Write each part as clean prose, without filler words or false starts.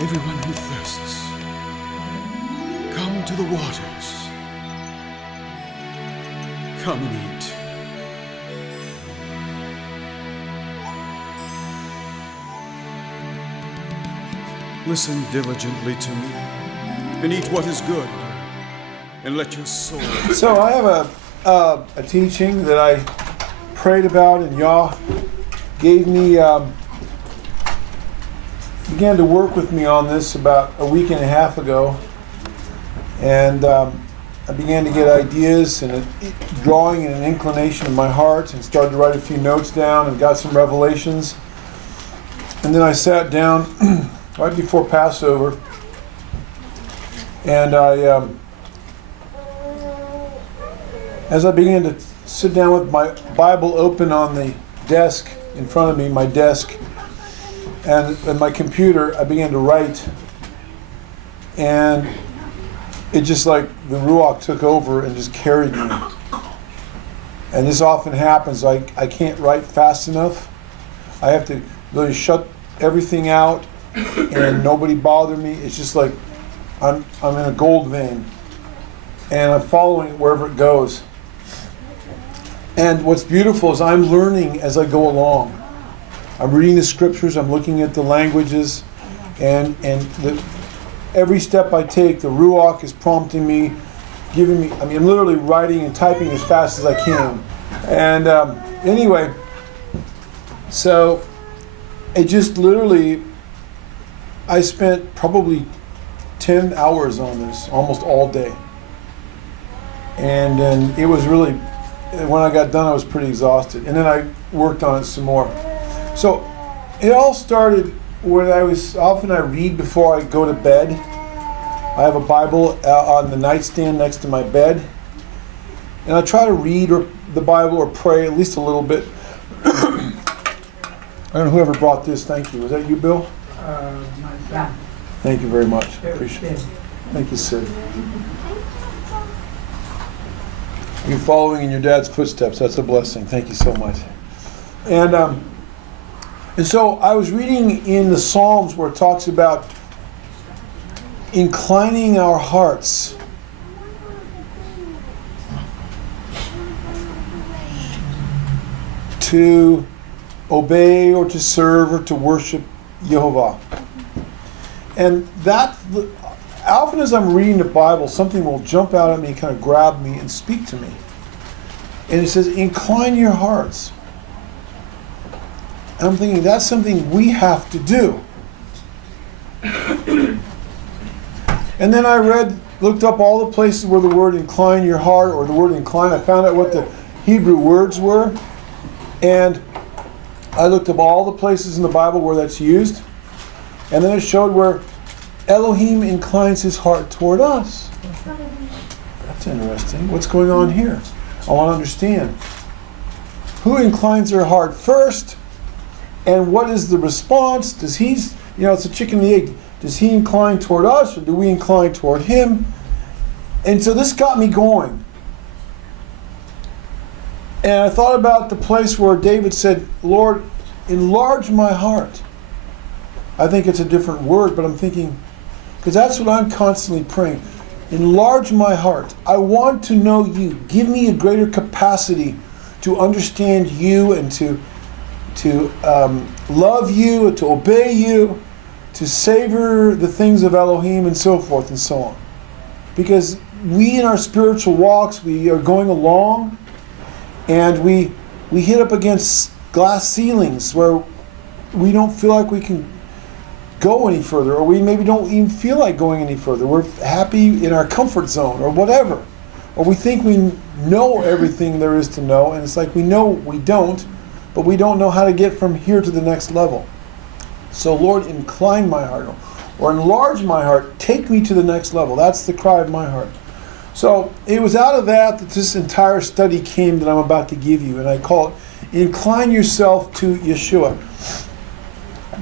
Everyone who thirsts, come to the waters. Come and eat. Listen diligently to me, and eat what is good, and let your soul... So I have a teaching that I prayed about, and Yah gave me, began to work with me on this about a week and a half ago. And I began to get ideas and a drawing and an inclination in my heart, and started to write a few notes down and got some revelations. And then I sat down right before Passover, and as I began to sit down with my Bible open on the desk in front of me, my desk, and my computer, I began to write, and it just like the Ruach took over and just carried me. And this often happens. I can't write fast enough. I have to really shut everything out and nobody bother me. It's just like I'm in a gold vein, and I'm following it wherever it goes. And what's beautiful is I'm learning as I go along. I'm reading the scriptures, I'm looking at the languages, and every step I take, the Ruach is prompting me, giving me, I'm literally writing and typing as fast as I can. And anyway, so it just literally, I spent probably 10 hours on this, almost all day. And then it was really, when I got done, I was pretty exhausted. And then I worked on it some more. So it all started when I read before I go to bed. I have a Bible on the nightstand next to my bed. And I try to read the Bible or pray at least a little bit. I don't know whoever brought this. Thank you. Was that you, Bill? Yeah. Thank you very much. Appreciate it. Thank you, Sid. You're following in your dad's footsteps. That's a blessing. Thank you so much. And so I was reading in the Psalms where it talks about inclining our hearts to obey or to serve or to worship Jehovah. And that, often as I'm reading the Bible, something will jump out at me, kind of grab me and speak to me. And it says, incline your hearts. And I'm thinking, that's something we have to do. And then I looked up all the places where the word incline your heart or the word incline. I found out what the Hebrew words were. And I looked up all the places in the Bible where that's used. And then it showed where Elohim inclines his heart toward us. That's interesting. What's going on here? I want to understand. Who inclines their heart first? And what is the response? Does it's a chicken and the egg. Does he incline toward us or do we incline toward him? And so this got me going. And I thought about the place where David said, Lord, enlarge my heart. I think it's a different word, but I'm thinking, because that's what I'm constantly praying. Enlarge my heart. I want to know you. Give me a greater capacity to understand you and to love you, to obey you, to savor the things of Elohim and so forth and so on. Because we in our spiritual walks, we are going along and we hit up against glass ceilings where we don't feel like we can go any further, or we maybe don't even feel like going any further. We're happy in our comfort zone or whatever. Or we think we know everything there is to know, and it's like we know we don't, but we don't know how to get from here to the next level. So Lord, incline my heart, or enlarge my heart, take me to the next level. That's the cry of my heart. So it was out of that this entire study came that I'm about to give you, and I call it Incline Yourself to Yeshua.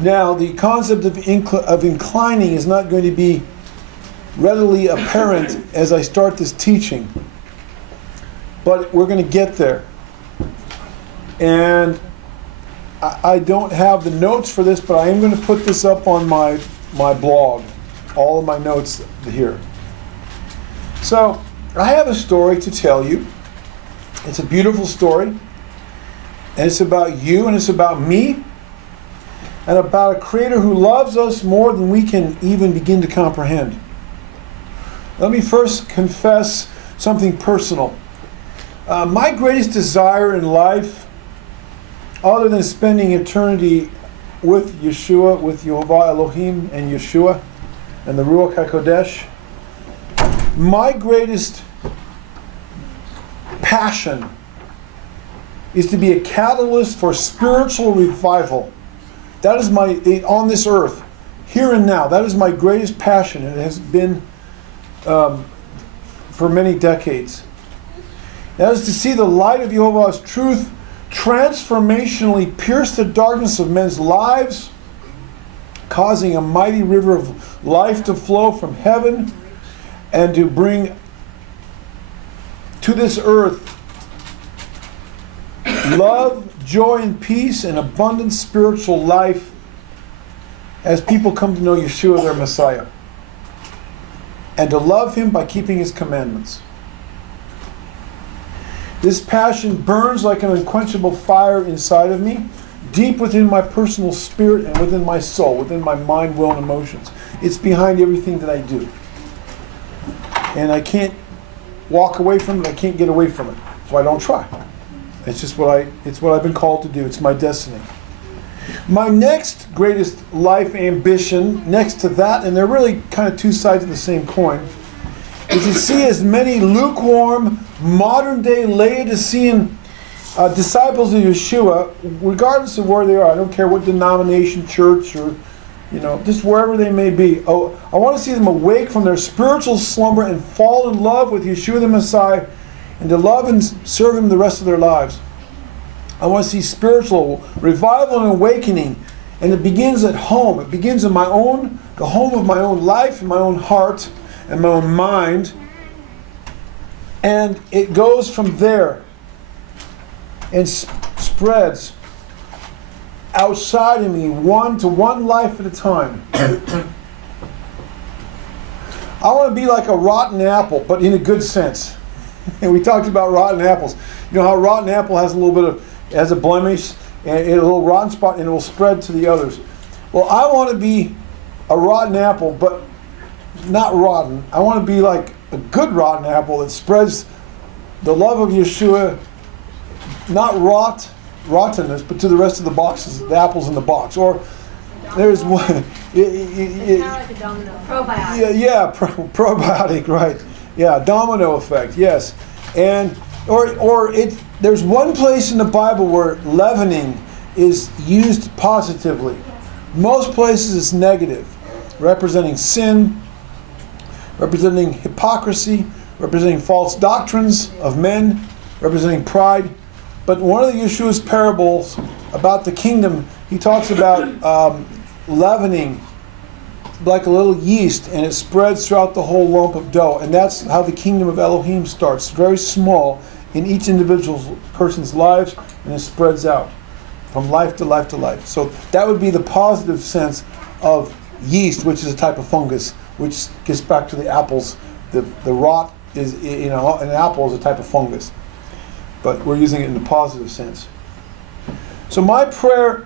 Now, the concept of inclining is not going to be readily apparent as I start this teaching, but we're going to get there. And I don't have the notes for this, but I am going to put this up on my my blog, all of my notes here. So I have a story to tell you. It's a beautiful story, and it's about you, and it's about me, and about a Creator who loves us more than we can even begin to comprehend. Let me first confess something personal. My greatest desire in life, other than spending eternity with Yeshua, with Yehovah Elohim and Yeshua and the Ruach HaKodesh, my greatest passion is to be a catalyst for spiritual revival. That is on this earth, here and now. That is my greatest passion. It has been for many decades. That is to see the light of Yehovah's truth transformationally pierce the darkness of men's lives, causing a mighty river of life to flow from heaven and to bring to this earth love, joy, and peace and abundant spiritual life as people come to know Yeshua, their Messiah, and to love Him by keeping His commandments. This passion burns like an unquenchable fire inside of me, deep within my personal spirit and within my soul, within my mind, will, and emotions. It's behind everything that I do. And I can't walk away from it. I can't get away from it. So I don't try. It's just it's what I've been called to do. It's my destiny. My next greatest life ambition, next to that, and they're really kind of two sides of the same coin, is to see as many lukewarm, modern-day Laodicean disciples of Yeshua, regardless of where they are. I don't care what denomination, church, or just wherever they may be. Oh, I want to see them awake from their spiritual slumber and fall in love with Yeshua the Messiah, and to love and serve Him the rest of their lives. I want to see spiritual revival and awakening, and it begins at home. It begins in the home of my own life, and my own heart, and my own mind, and it goes from there and spreads outside of me, one life at a time. I want to be like a rotten apple, but in a good sense. And we talked about rotten apples. You know how a rotten apple has a blemish, and a little rotten spot, and it will spread to the others. Well, I want to be a rotten apple, but not rotten. I want to be like a good rotten apple that spreads the love of Yeshua, not rottenness, but to the rest of the boxes, the apples in the box. Or there's one. It's kind of like a domino. Probiotic. Yeah, probiotic, right? Yeah, domino effect. Yes, and there's one place in the Bible where leavening is used positively. Most places it's negative, representing sin, representing hypocrisy, representing false doctrines of men, representing pride. But one of the Yeshua's parables about the kingdom, he talks about leavening like a little yeast, and it spreads throughout the whole lump of dough. And that's how the kingdom of Elohim starts, very small in each individual person's lives, and it spreads out from life to life to life. So that would be the positive sense of yeast, which is a type of fungus, which gets back to the apples. The rot is, an apple is a type of fungus, but we're using it in the positive sense. So my prayer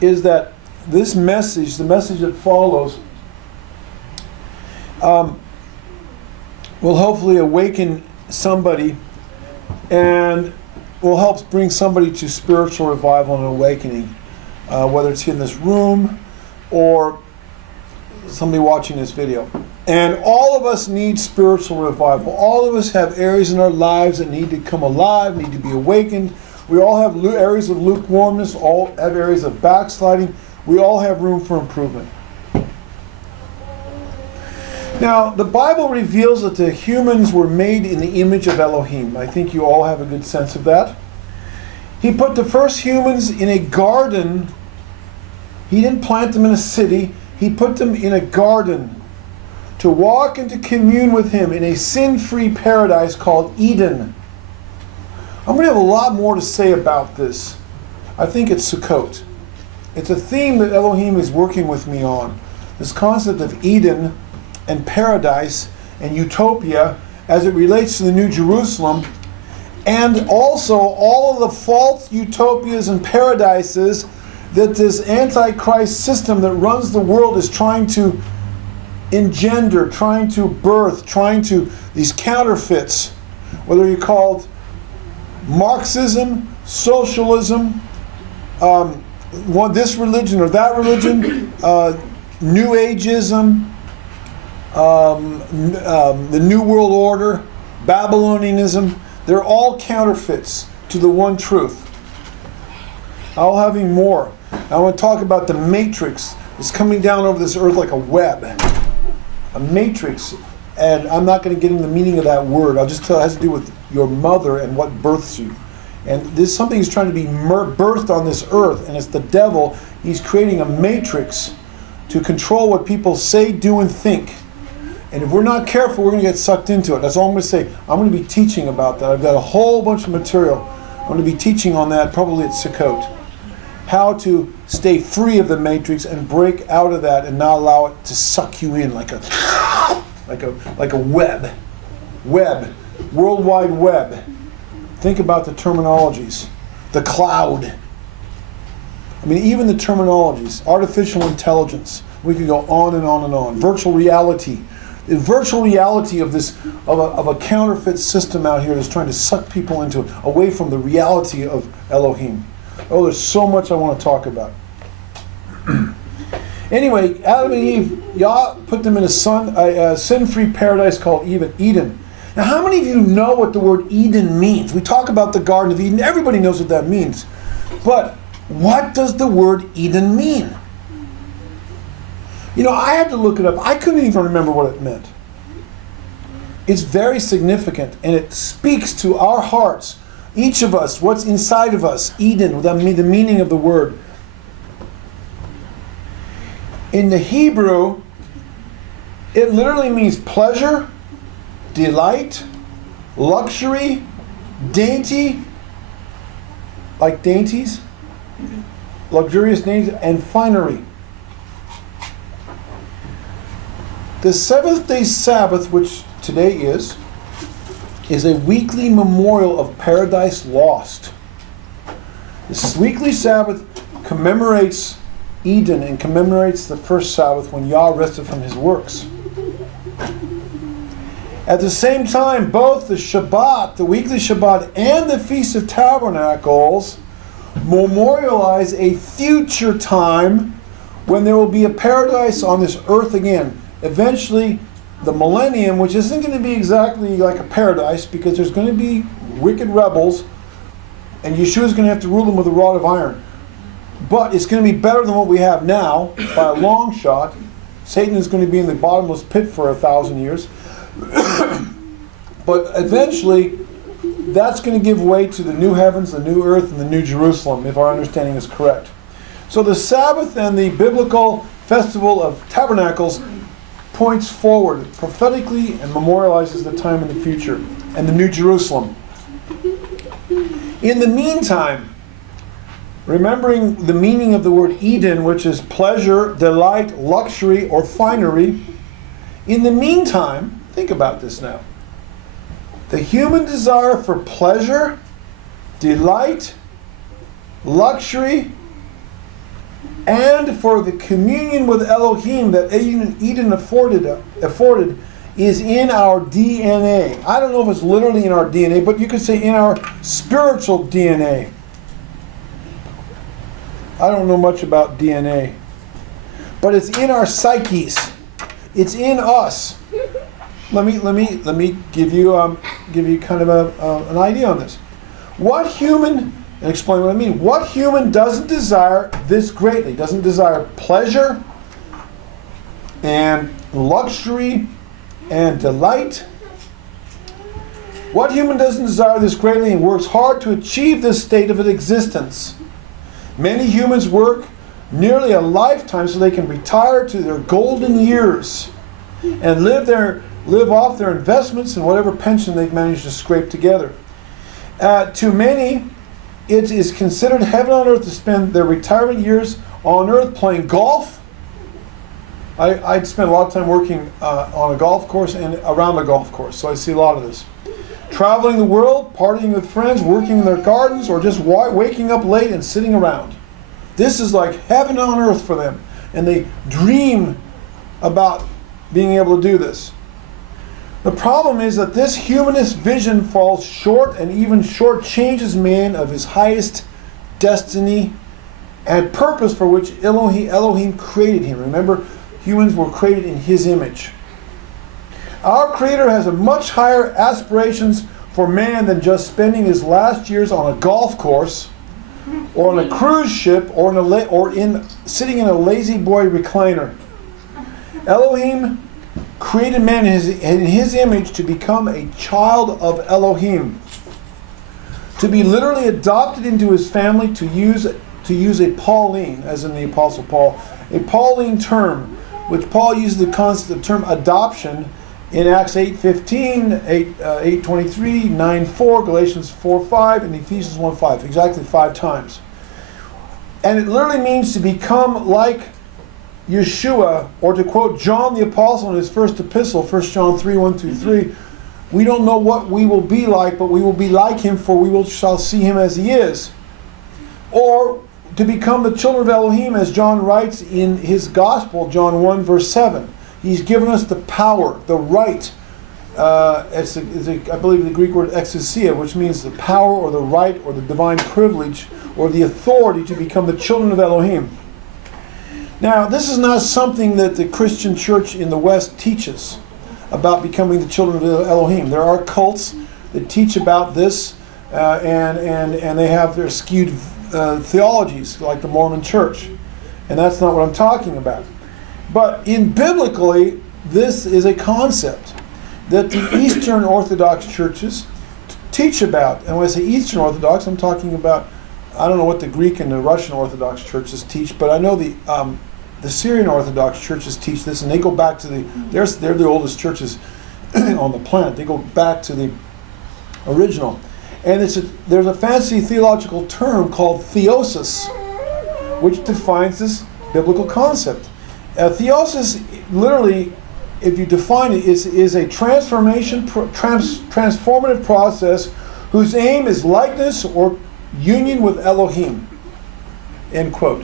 is that this message, the message that follows, will hopefully awaken somebody and will help bring somebody to spiritual revival and awakening, whether it's in this room or somebody watching this video. And all of us need spiritual revival. All of us have areas in our lives that need to come alive, need to be awakened. We all have areas of lukewarmness, all have areas of backsliding. We all have room for improvement. Now, the Bible reveals that the humans were made in the image of Elohim. I think you all have a good sense of that. He put the first humans in a garden. He didn't plant them in a city. He put them in a garden to walk and to commune with Him in a sin-free paradise called Eden. I'm going to have a lot more to say about this. I think it's Sukkot. It's a theme that Elohim is working with me on. this concept of Eden and paradise and utopia as it relates to the New Jerusalem, and also all of the false utopias and paradises that this Antichrist system that runs the world is trying to engender, trying to birth, these counterfeits, whether you call it Marxism, socialism, this religion or that religion, New Ageism, the New World Order, Babylonianism. They're all counterfeits to the one truth. I'll have more. I want to talk about the matrix that's coming down over this earth like a web. A matrix. And I'm not going to get into the meaning of that word. I'll just tell it has to do with your mother and what births you. And this something is trying to be birthed on this earth, and it's the devil. He's creating a matrix to control what people say, do, and think. And if we're not careful, we're going to get sucked into it. That's all I'm going to say. I'm going to be teaching about that. I've got a whole bunch of material. I'm going to be teaching on that probably at Sukkot. How to stay free of the matrix and break out of that and not allow it to suck you in like a web. World Wide Web. Think about the terminologies. The cloud. I mean, even the terminologies. Artificial intelligence. We could go on and on and on. Virtual reality. The virtual reality of this of a counterfeit system out here that's trying to suck people into it, away from the reality of Elohim. Oh, there's so much I want to talk about. Anyway, Adam and Eve, Yah put them in a sin-free paradise called Eden. Now, how many of you know what the word Eden means? We talk about the Garden of Eden. Everybody knows what that means. But what does the word Eden mean? You know, I had to look it up. I couldn't even remember what it meant. It's very significant, and it speaks to our hearts. Each of us, what's inside of us, Eden, the meaning of the word. In the Hebrew, it literally means pleasure, delight, luxury, dainty, like dainties, luxurious dainties, and finery. The seventh-day Sabbath, which today is a weekly memorial of paradise lost. This weekly Sabbath commemorates Eden and commemorates the first Sabbath when Yah rested from his works. At the same time, both the Shabbat, the weekly Shabbat, and the Feast of Tabernacles memorialize a future time when there will be a paradise on this earth again. Eventually, the millennium, which isn't going to be exactly like a paradise because there's going to be wicked rebels, and Yeshua's going to have to rule them with a rod of iron. But it's going to be better than what we have now by a long shot. Satan is going to be in the bottomless pit for 1,000 years. But eventually, that's going to give way to the new heavens, the new earth, and the new Jerusalem, if our understanding is correct. So the Sabbath and the biblical festival of tabernacles points forward prophetically and memorializes the time in the future and the new Jerusalem. In the meantime, remembering the meaning of the word Eden, which is pleasure, delight, luxury, or finery, in the meantime, think about this now. The human desire for pleasure, delight, luxury, and for the communion with Elohim that Eden afforded is in our DNA. I don't know if it's literally in our DNA, but you could say in our spiritual DNA. I don't know much about DNA, but it's in our psyches. It's in us. Let me give you kind of an idea on this. What human, and explain what I mean. What human doesn't desire this greatly? Doesn't desire pleasure and luxury and delight? What human doesn't desire this greatly and works hard to achieve this state of existence? Many humans work nearly a lifetime so they can retire to their golden years and live off their investments and whatever pension they've managed to scrape together. To many, it is considered heaven on earth to spend their retirement years on earth playing golf, I'd spent a lot of time working on a golf course and around a golf course, so I see a lot of this. Traveling the world, partying with friends, working in their gardens, or just waking up late and sitting around. This is like heaven on earth for them, and they dream about being able to do this. The problem is that this humanist vision falls short and even shortchanges man of his highest destiny and purpose for which Elohim created him. Remember, humans were created in his image. Our Creator has a much higher aspirations for man than just spending his last years on a golf course or on a cruise ship or sitting in a lazy boy recliner. Elohim created man in his image to become a child of Elohim, to be literally adopted into his family, to use a Pauline, as in the Apostle Paul, a Pauline term, which Paul uses the term adoption in Acts 8:15, 8:23, 9:4, Galatians 4:5, and Ephesians 1:5, exactly 5 times. And it literally means to become like Yeshua, or to quote John the Apostle in his first epistle, 1 John 3:1-3, we don't know what we will be like, but we will be like him, for we shall see him as he is. Or to become the children of Elohim, as John writes in his gospel, John 1:7. He's given us the power, the right. I believe the Greek word exousia, which means the power or the right or the divine privilege or the authority to become the children of Elohim. Now, this is not something that the Christian church in the West teaches about becoming the children of Elohim. There are cults that teach about this, and they have their skewed theologies, like the Mormon Church. And that's not what I'm talking about. But biblically, this is a concept that the Eastern Orthodox churches teach about. And when I say Eastern Orthodox, I'm talking about, I don't know what the Greek and the Russian Orthodox churches teach, but I know the Syrian Orthodox churches teach this, and they go back to they're the oldest churches on the planet. They go back to the original. And there's a fancy theological term called theosis, which defines this biblical concept. Theosis, literally, if you define it, is a transformative process whose aim is likeness or union with Elohim. End quote.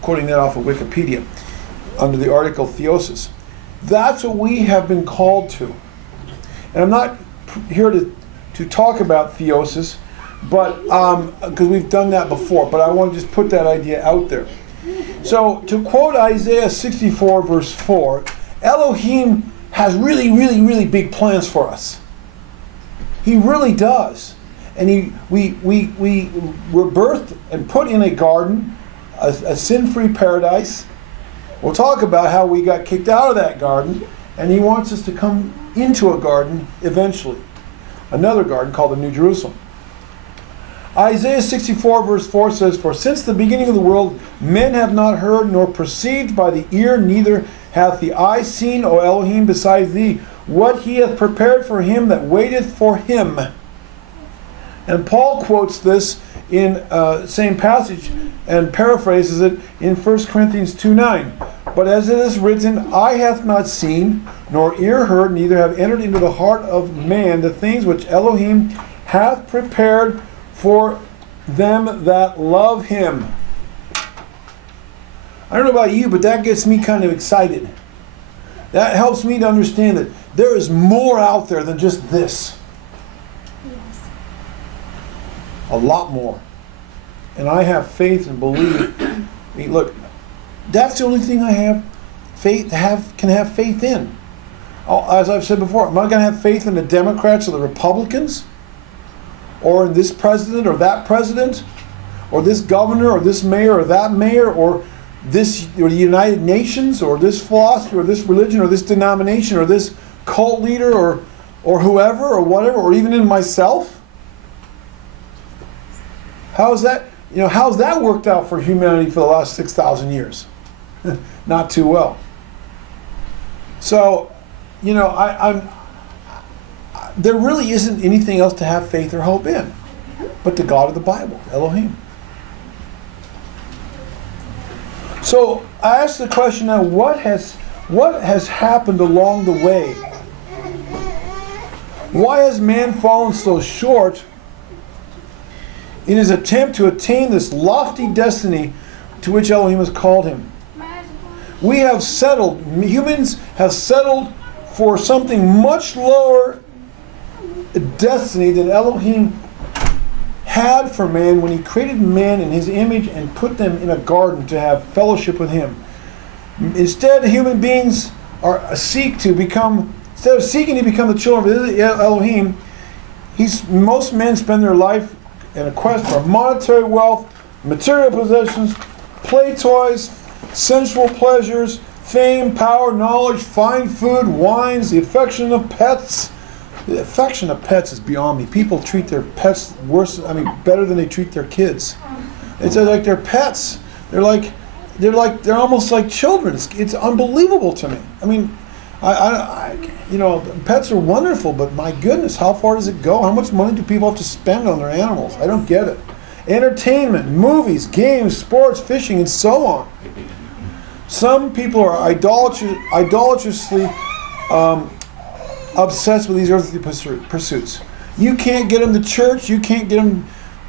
Quoting that off of Wikipedia under the article theosis. That's what we have been called to. And I'm not here to talk about theosis, but because we've done that before, but I want to just put that idea out there. So, to quote Isaiah 64 verse 4, Elohim has really, really, really big plans for us. He really does. And we were birthed and put in a garden, a sin-free paradise. We'll talk about how we got kicked out of that garden, and he wants us to come into a garden eventually. Another garden called the New Jerusalem. Isaiah 64 verse 4 says, "For since the beginning of the world, men have not heard nor perceived by the ear, neither hath the eye seen, O Elohim, besides thee, what he hath prepared for him that waiteth for him." And Paul quotes this in same passage and paraphrases it in 1 Corinthians 2:9. "But as it is written, eye hath not seen, nor ear heard, neither have entered into the heart of man the things which Elohim hath prepared for them that love him." I don't know about you, but that gets me kind of excited. That helps me to understand that there is more out there than just this. Yes. A lot more. And I have faith and believe. I mean, look, that's the only thing I have can have faith in. As I've said before, am I going to have faith in the Democrats or the Republicans? Or in this president or that president? Or this governor or this mayor or that mayor? Or the United Nations, or this philosophy, or this religion, or this denomination, or this cult leader, or whoever, or whatever, or even in myself? How's that worked out for humanity for the last 6,000 years? Not too well. So, there really isn't anything else to have faith or hope in but the God of the Bible, Elohim. So I ask the question now, what has What has happened along the way? Why has man fallen so short in his attempt to attain this lofty destiny to which Elohim has called him? We have settled, humans have settled for something much lower destiny than Elohim had for man when he created man in his image and put them in a garden to have fellowship with him. Instead, human beings seek to become, instead of seeking to become the children of Elohim, most men spend their life in a quest for monetary wealth, material possessions, play toys, sensual pleasures, fame, power, knowledge, fine food, wines, the affection of pets. The affection of pets is beyond me. People treat their pets worse, better than they treat their kids. It's like they're pets. They're almost like children. It's unbelievable to me. Pets are wonderful, but my goodness, how far does it go? How much money do people have to spend on their animals? I don't get it. Entertainment, movies, games, sports, fishing, and so on. Some people are idolatrously obsessed with these earthly pursuits. You can't get them to church. You can't get them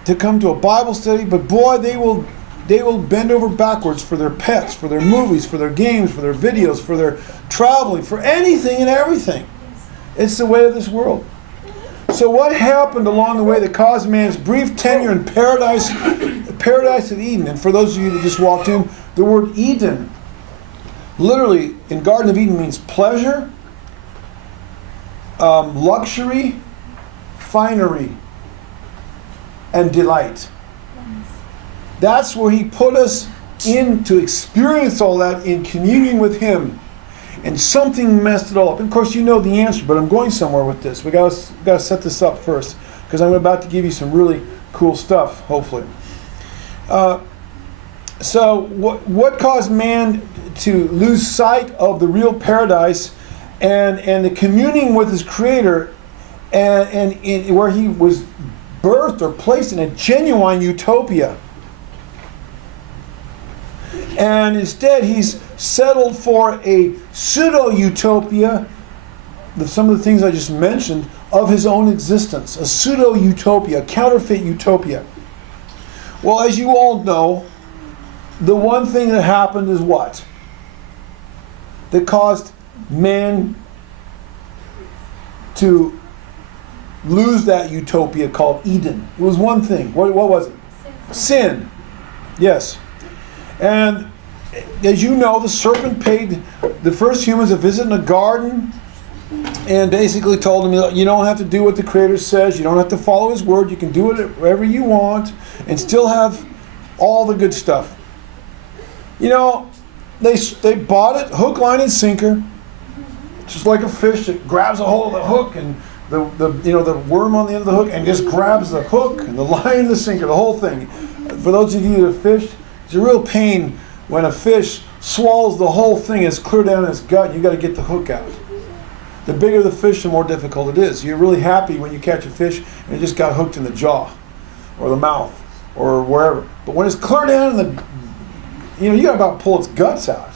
to come to a Bible study. But boy, they will bend over backwards for their pets, for their movies, for their games, for their videos, for their traveling, for anything and everything. It's the way of this world. So what happened along the way that caused man's brief tenure in paradise of Eden? And for those of you that just walked in, the word Eden, literally in Garden of Eden, means pleasure, luxury, finery, and delight. That's where he put us in to experience all that in communion with him. And something messed it all up. And of course, you know the answer, but I'm going somewhere with this. We got to set this up first, because I'm about to give you some really cool stuff, hopefully. So what caused man to lose sight of the real paradise and the communing with his Creator, and where he was birthed or placed in a genuine utopia? And instead, he's settled for a pseudo-utopia, some of the things I just mentioned, of his own existence. A pseudo-utopia, a counterfeit utopia. Well, as you all know, the one thing that happened is what? That caused man to lose that utopia called Eden. It was one thing. What was it? Sin. Yes. And as you know, the serpent paid the first humans a visit in a garden and basically told them, you don't have to do what the Creator says. You don't have to follow His word. You can do it wherever you want and still have all the good stuff. You know, they bought it hook, line, and sinker, just like a fish that grabs a hold of the hook and the worm on the end of the hook and just grabs the hook and the line and the sinker, the whole thing. For those of you that have fished, it's a real pain when a fish swallows the whole thing and it's clear down in its gut and you've got to get the hook out. The bigger the fish, the more difficult it is. You're really happy when you catch a fish and it just got hooked in the jaw or the mouth or wherever. But when it's clear down in the, you got to about pull its guts out.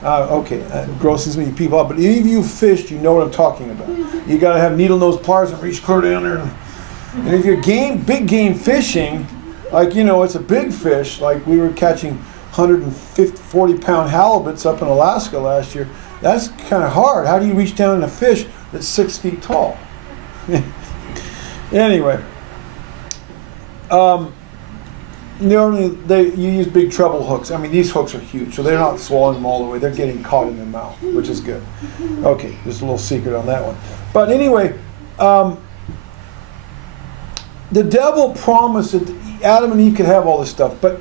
Okay, that grosses me people up, but any of you fished, you know what I'm talking about. You got to have needle nose pliers and reach clear down there. And if you're big game fishing, like, it's a big fish, like we were catching 140 pound halibuts up in Alaska last year. That's kind of hard. How do you reach down in a fish that's 6 feet tall? Anyway, you use big treble hooks. These hooks are huge, so they're not swallowing them all the way. They're getting caught in their mouth, which is good. Okay, there's a little secret on that one. But anyway, the devil promised that Adam and Eve could have all this stuff. But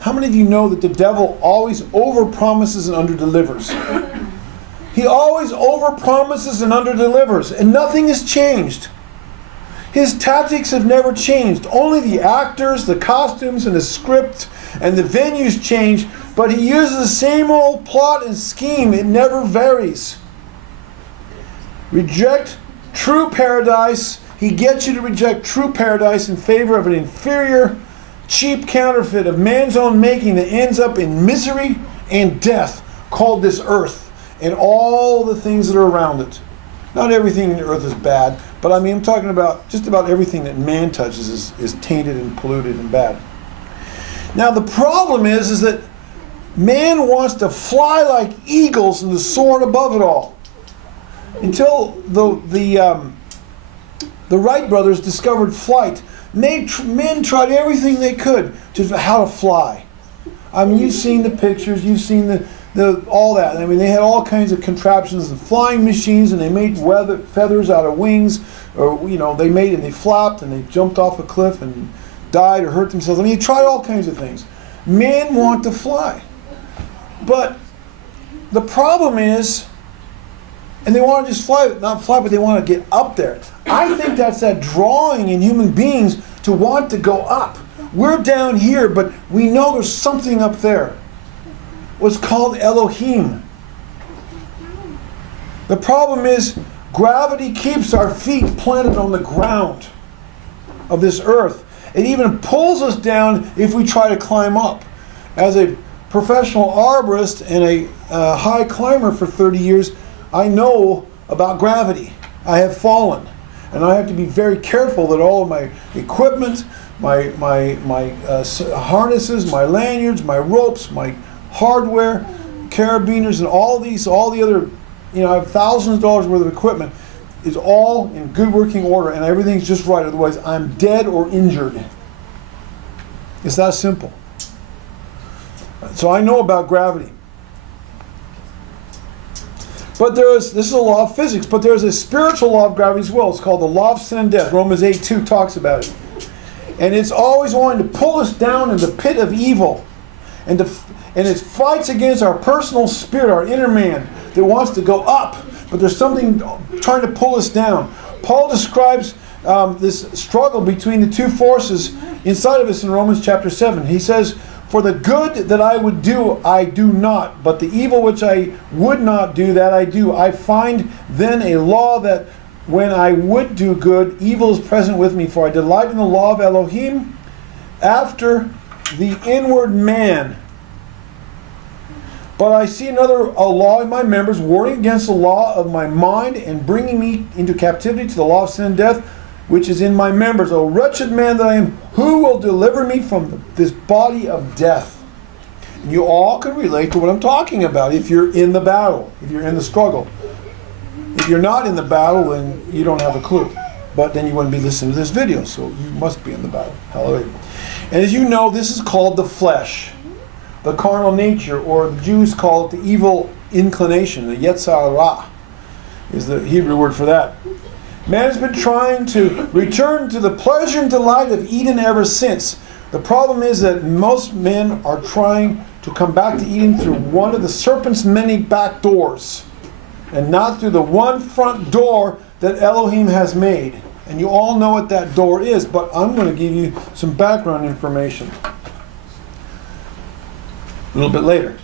how many of you know that the devil always overpromises and underdelivers? He always overpromises and underdelivers, and nothing has changed. His tactics have never changed. Only the actors, the costumes, and the script, and the venues change, but he uses the same old plot and scheme. It never varies. Reject true paradise. He gets you to reject true paradise in favor of an inferior, cheap counterfeit of man's own making that ends up in misery and death, called this earth. and all the things that are around it. Not everything in the earth is bad, but I mean, I'm talking about just about everything that man touches is tainted and polluted and bad. Now the problem is that man wants to fly like eagles and to soar above it all. Until the Wright brothers discovered flight, men tried everything they could to how to fly. I mean, you've seen the pictures, you've seen the all that. I mean, they had all kinds of contraptions and flying machines, and they made feathers out of wings, or they flapped and they jumped off a cliff and died or hurt themselves. I mean, they tried all kinds of things. Men want to fly, but the problem is, and they want to just not fly, but they want to get up there. I think that's that drawing in human beings to want to go up. We're down here, but we know there's something up there. What's called Elohim. The problem is gravity keeps our feet planted on the ground of this earth. It even pulls us down if we try to climb up. As a professional arborist and a high climber for 30 years, I know about gravity. I have fallen, and I have to be very careful that all of my equipment, my harnesses, my lanyards, my ropes, my hardware, carabiners, and all the other, I have thousands of dollars worth of equipment, is all in good working order, and everything's just right. Otherwise, I'm dead or injured. It's that simple. So I know about gravity. But this is a law of physics, but there's a spiritual law of gravity as well. It's called the law of sin and death. Romans 8:2 talks about it. And it's always wanting to pull us down in the pit of evil. And it fights against our personal spirit, our inner man, that wants to go up. But there's something trying to pull us down. Paul describes this struggle between the two forces inside of us in Romans chapter 7. He says, "For the good that I would do, I do not. But the evil which I would not do, that I do. I find then a law that when I would do good, evil is present with me. For I delight in the law of Elohim after the inward man. But I see a law in my members, warring against the law of my mind and bringing me into captivity to the law of sin and death, which is in my members. O wretched man that I am, who will deliver me from this body of death?" And you all can relate to what I'm talking about if you're in the battle, if you're in the struggle. If you're not in the battle, then you don't have a clue. But then you wouldn't be listening to this video, so you must be in the battle. Hallelujah. And as you know, this is called the flesh, the carnal nature, or the Jews call it the evil inclination, the Yetzar Ra is the Hebrew word for that. Man has been trying to return to the pleasure and delight of Eden ever since. The problem is that most men are trying to come back to Eden through one of the serpent's many back doors, and not through the one front door that Elohim has made. And you all know what that door is, but I'm going to give you some background information a little bit later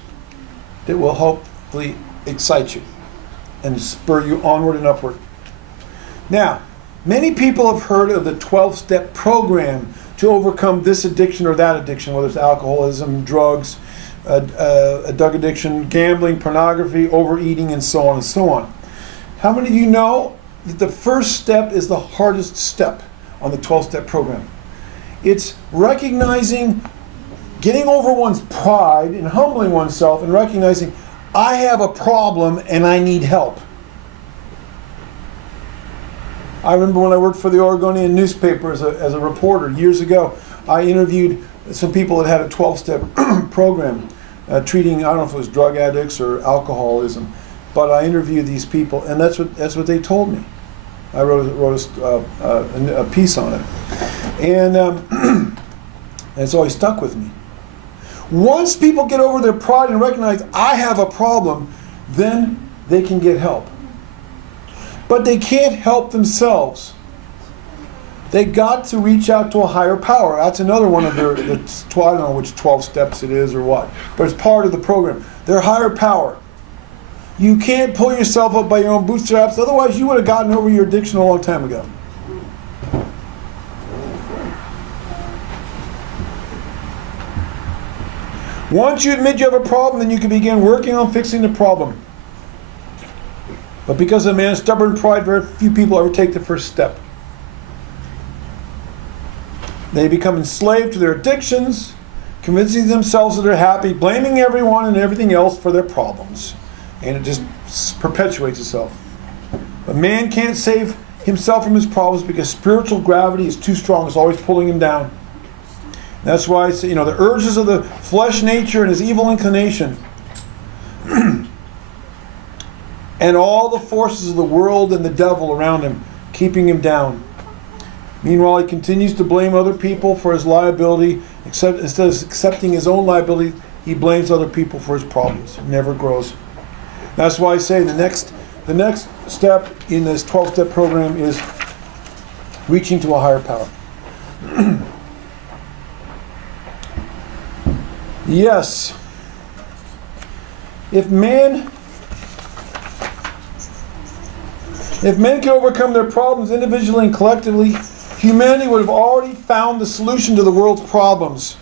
that will hopefully excite you and spur you onward and upward. Now, many people have heard of the 12-step program to overcome this addiction or that addiction, whether it's alcoholism, drugs, a drug addiction, gambling, pornography, overeating, and so on and so on. How many of you know that the first step is the hardest step on the 12-step program? It's recognizing, getting over one's pride and humbling oneself and recognizing, I have a problem and I need help. I remember when I worked for the Oregonian newspaper as a reporter years ago, I interviewed some people that had a 12-step program treating, I don't know if it was drug addicts or alcoholism, but I interviewed these people, and that's what they told me. I wrote a piece on it, and it's always stuck with me. Once people get over their pride and recognize I have a problem, then they can get help. But they can't help themselves. They got to reach out to a higher power. That's another one of their, I don't know which 12 steps it is or what, but it's part of the program. Their higher power. You can't pull yourself up by your own bootstraps, otherwise you would have gotten over your addiction a long time ago. Once you admit you have a problem, then you can begin working on fixing the problem. But because of man's stubborn pride, very few people ever take the first step. They become enslaved to their addictions, convincing themselves that they're happy, blaming everyone and everything else for their problems. And it just perpetuates itself. But man can't save himself from his problems because spiritual gravity is too strong. It's always pulling him down. That's why I say, the urges of the flesh nature and his evil inclination and all the forces of the world and the devil around him, keeping him down. Meanwhile, he continues to blame other people for his liability. Instead of accepting his own liability, he blames other people for his problems. It never grows. That's why I say the next step in this 12-step program is reaching to a higher power. Yes. If men can overcome their problems individually and collectively, humanity would have already found the solution to the world's problems.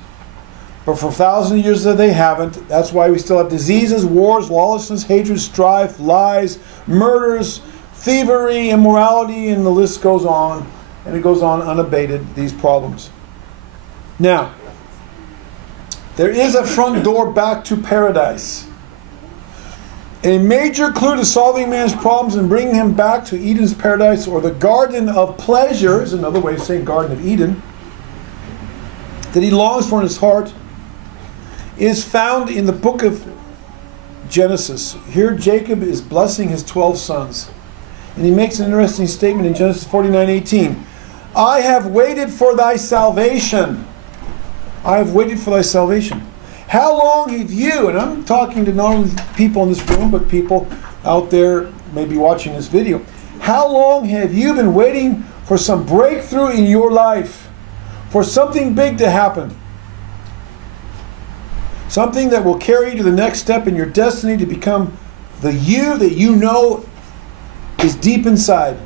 But for thousands of years they haven't. That's why we still have diseases, wars, lawlessness, hatred, strife, lies, murders, thievery, immorality, and the list goes on. And it goes on unabated, these problems. Now, there is a front door back to paradise. A major clue to solving man's problems and bringing him back to Eden's paradise, or the Garden of Pleasure, is another way of saying Garden of Eden, that he longs for in his heart, is found in the book of Genesis. Here Jacob is blessing his 12 sons. And he makes an interesting statement in Genesis 49:18. I have waited for thy salvation. I have waited for thy salvation. How long have you, and I'm talking to not only people in this room, but people out there maybe watching this video. How long have you been waiting for some breakthrough in your life? For something big to happen? Something that will carry you to the next step in your destiny to become the you that you know is deep inside.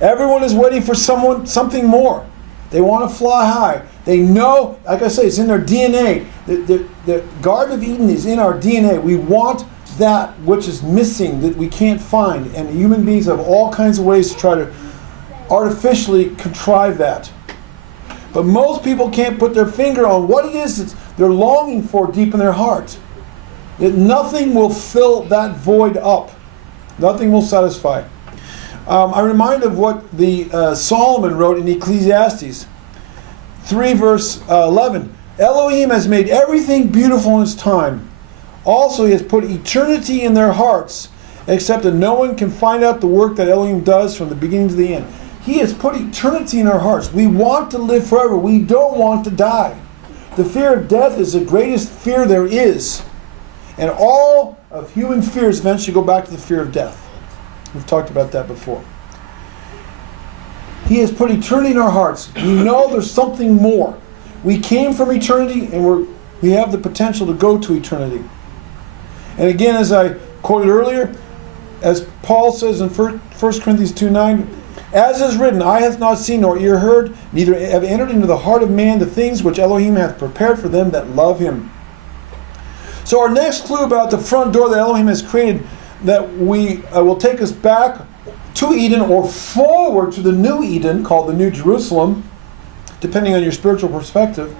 Everyone is waiting for something more. They want to fly high. They know, like I say, it's in their DNA. The Garden of Eden is in our DNA. We want that which is missing, that we can't find. And human beings have all kinds of ways to try to artificially contrive that. But most people can't put their finger on what it is that they're longing for deep in their heart. That nothing will fill that void up. Nothing will satisfy. I'm reminded of what the Solomon wrote in Ecclesiastes 3 verse 11. Elohim has made everything beautiful in its time. Also he has put eternity in their hearts, except that no one can find out the work that Elohim does from the beginning to the end. He has put eternity in our hearts. We want to live forever. We don't want to die. The fear of death is the greatest fear there is. And all of human fears eventually go back to the fear of death. We've talked about that before. He has put eternity in our hearts. We know there's something more. We came from eternity and we have the potential to go to eternity. And again, as I quoted earlier, as Paul says in 1 Corinthians 2:9, as is written, eye hath not seen nor ear heard, neither have entered into the heart of man the things which Elohim hath prepared for them that love him. So our next clue about the front door that Elohim has created that we will take us back to Eden or forward to the new Eden, called the New Jerusalem, depending on your spiritual perspective,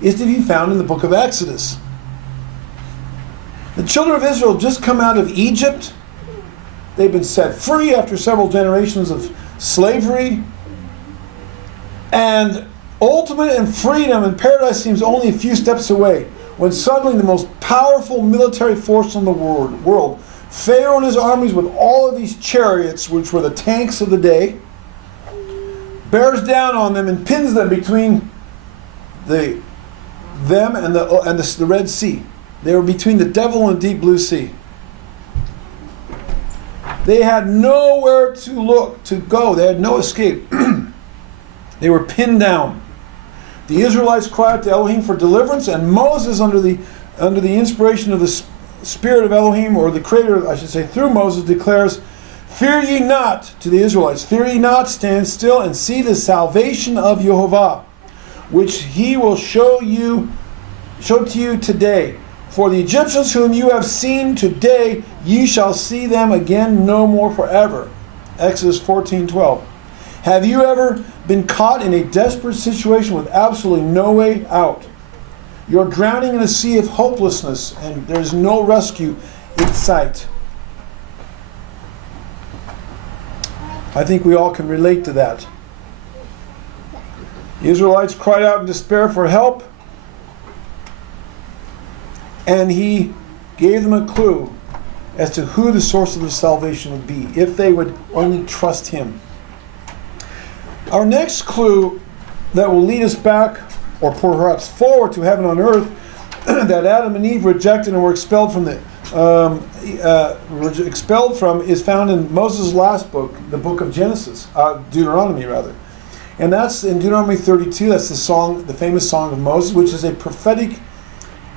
is to be found in the book of Exodus. The children of Israel just come out of Egypt. They've been set free after several generations of slavery. And ultimate and freedom and paradise seems only a few steps away, when suddenly the most powerful military force in the world, Pharaoh and his armies with all of these chariots, which were the tanks of the day, bears down on them and pins them between them and the Red Sea. They were between the devil and the deep blue sea. They had nowhere to go. They had no escape. They were pinned down. The Israelites cried out to Elohim for deliverance, and Moses, under the inspiration of the Spirit of Elohim, or the Creator, I should say, through Moses, declares, "Fear ye not," to the Israelites, "fear ye not, stand still and see the salvation of Jehovah, which he will show to you today. For the Egyptians whom you have seen today, ye shall see them again no more forever. Exodus 14:12. Have you ever been caught in a desperate situation with absolutely no way out? You're drowning in a sea of hopelessness, and there's no rescue in sight. I think we all can relate to that. The Israelites cried out in despair for help, and he gave them a clue as to who the source of their salvation would be, if they would only trust him. Our next clue that will lead us back, or perhaps forward to heaven on earth, that Adam and Eve rejected and were expelled from is found in Moses' last book, the book of Genesis, Deuteronomy rather. And that's in Deuteronomy 32. That's the famous song of Moses, which is a prophetic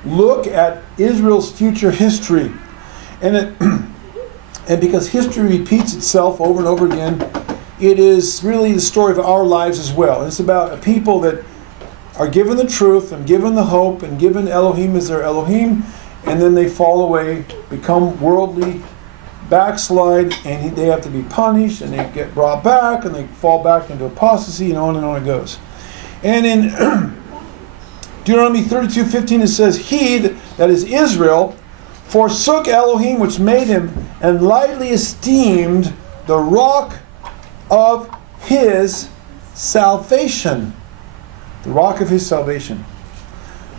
look at Israel's future history. And because history repeats itself over and over again, it is really the story of our lives as well. And it's about a people that are given the truth and given the hope and given Elohim as their Elohim, and then they fall away, become worldly, backslide, and they have to be punished, and they get brought back, and they fall back into apostasy, and on it goes. And in Deuteronomy 32:15 it says, He, that is Israel, forsook Elohim which made him, and lightly esteemed the rock of his salvation. The rock of his salvation.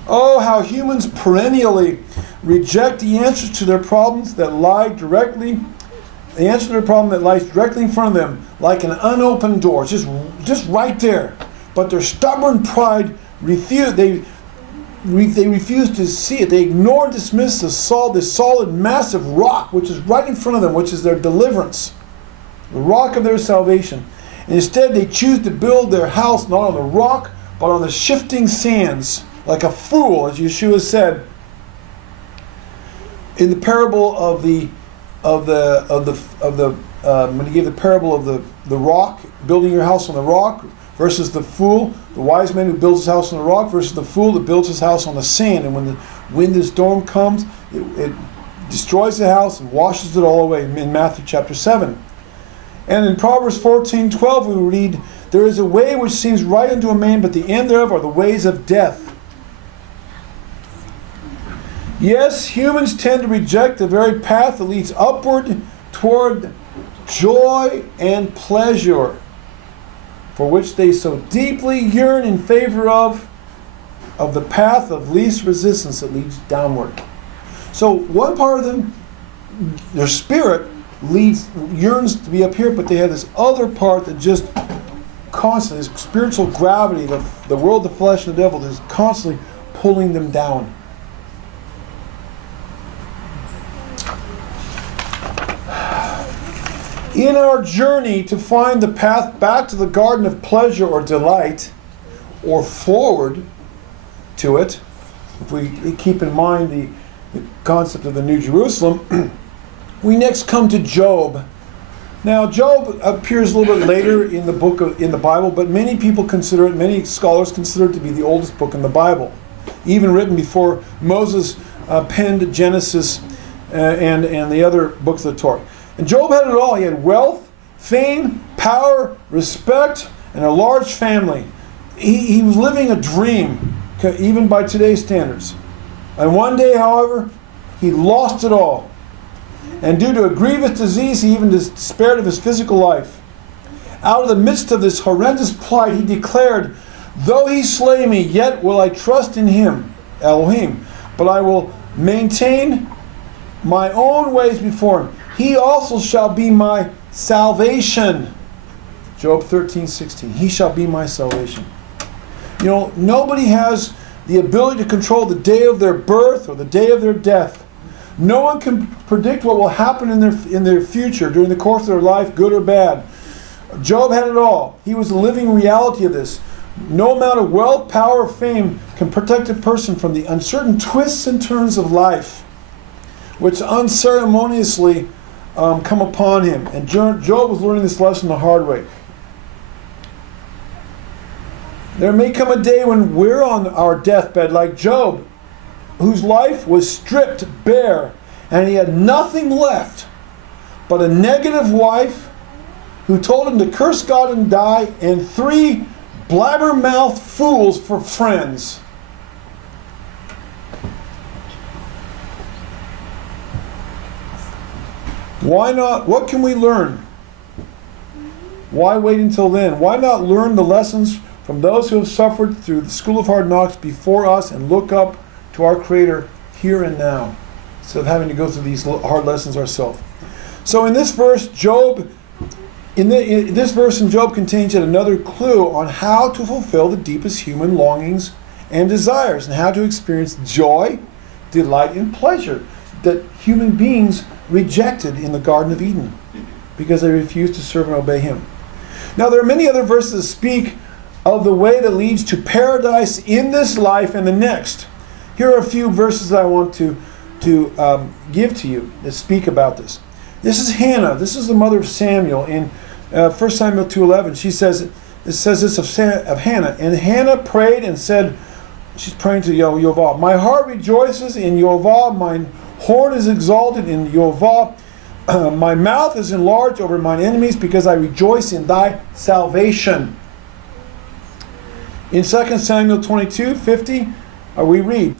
Oh, how humans perennially reject the answers to their problems that lie directly, the answer to their problem that lies directly in front of them, like an unopened door. It's just right there. But their stubborn pride they refuse to see it. They ignore and dismiss this solid, massive rock, which is right in front of them, which is their deliverance, the rock of their salvation. And instead, they choose to build their house not on the rock, but on the shifting sands, like a fool, as Yeshua said in the parable when he gave the parable of the rock, building your house on the rock, versus the fool, the wise man who builds his house on the rock, versus the fool that builds his house on the sand. And when the wind and storm comes, it destroys the house and washes it all away. In Matthew chapter 7. And in Proverbs 14:12 we read, There is a way which seems right unto a man, but the end thereof are the ways of death. Yes, humans tend to reject the very path that leads upward toward joy and pleasure, for which they so deeply yearn in favor of the path of least resistance that leads downward. So one part of them, their spirit, yearns to be up here, but they have this other part that just constantly, this spiritual gravity, the world, the flesh, and the devil, is constantly pulling them down. In our journey to find the path back to the garden of pleasure or delight, or forward to it, if we keep in mind the concept of the New Jerusalem, we next come to Job. Now, Job appears a little bit later in the Bible, but many scholars consider it to be the oldest book in the Bible, even written before Moses penned Genesis and the other books of the Torah. And Job had it all. He had wealth, fame, power, respect, and a large family. He was living a dream, even by today's standards. And one day, however, he lost it all. And due to a grievous disease, he even despaired of his physical life. Out of the midst of this horrendous plight, he declared, Though he slay me, yet will I trust in him, Elohim, but I will maintain my own ways before him. He also shall be my salvation. Job 13:16. He shall be my salvation. You know, nobody has the ability to control the day of their birth or the day of their death. No one can predict what will happen in their future during the course of their life, good or bad. Job had it all. He was the living reality of this. No amount of wealth, power, or fame can protect a person from the uncertain twists and turns of life, which unceremoniously come upon him. And Job was learning this lesson the hard way. There may come a day when we're on our deathbed like Job, whose life was stripped bare, and he had nothing left but a negative wife who told him to curse God and die, and 3 blabbermouth fools for friends. Why not? What can we learn? Why wait until then? Why not learn the lessons from those who have suffered through the school of hard knocks before us and look up to our Creator here and now, instead of having to go through these hard lessons ourselves? So in this verse, this verse in Job contains yet another clue on how to fulfill the deepest human longings and desires, and how to experience joy, delight, and pleasure that human beings rejected in the Garden of Eden because they refused to serve and obey Him. Now there are many other verses that speak of the way that leads to paradise in this life and the next. Here are a few verses that I want to give to you that speak about this. This is Hannah. This is the mother of Samuel in 1 Samuel 2:11. It says this of Hannah. And Hannah prayed and said, she's praying to Yehovah, my heart rejoices in Yehovah, my horn is exalted in Yehovah, my mouth is enlarged over mine enemies, because I rejoice in thy salvation. In 2 Samuel 22:50, we read,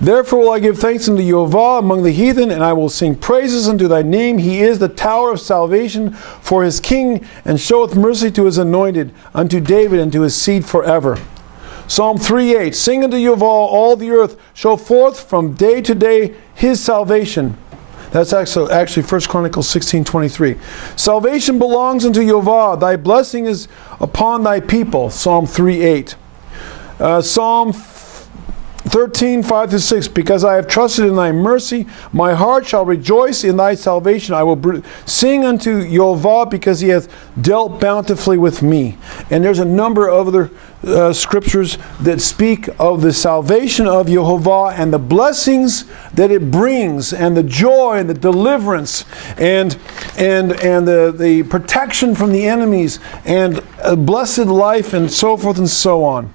therefore will I give thanks unto Yehovah among the heathen, and I will sing praises unto thy name. He is the tower of salvation for his king, and showeth mercy to his anointed, unto David and to his seed forever. Psalm 3:8, sing unto Yehovah all the earth, show forth from day to day his salvation. That's actually 1 Chronicles 16:23. Salvation belongs unto Yehovah, thy blessing is upon thy people. Psalm 3:8. Psalm 13:5-6, because I have trusted in thy mercy, my heart shall rejoice in thy salvation. I will sing unto Yehovah, because he hath dealt bountifully with me. And there's a number of other scriptures that speak of the salvation of Yehovah and the blessings that it brings, and the joy and the deliverance, and the protection from the enemies, and a blessed life, and so forth and so on.